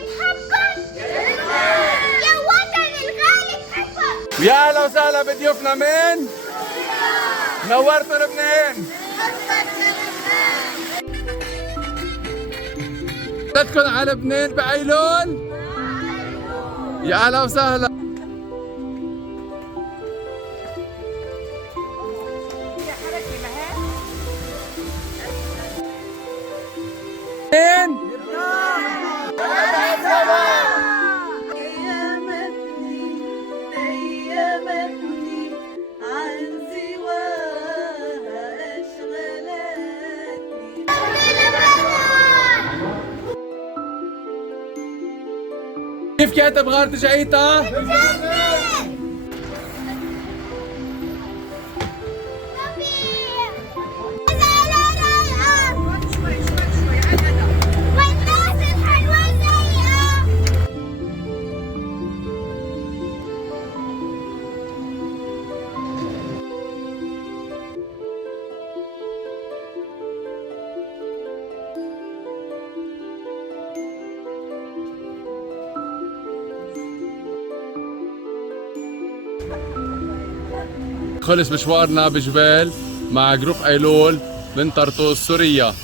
بنحبك يا وطن الغالي بحبك. يا اهلا وسهلا بضيوفنا من نورتوا لبنان. بدكم على لبنان بأيلول. يا اهلا وسهلا. كيف كاتب غارة جعيطة؟ خلص مشوارنا بجبال مع جروب أيلول من طرطوس سوريا.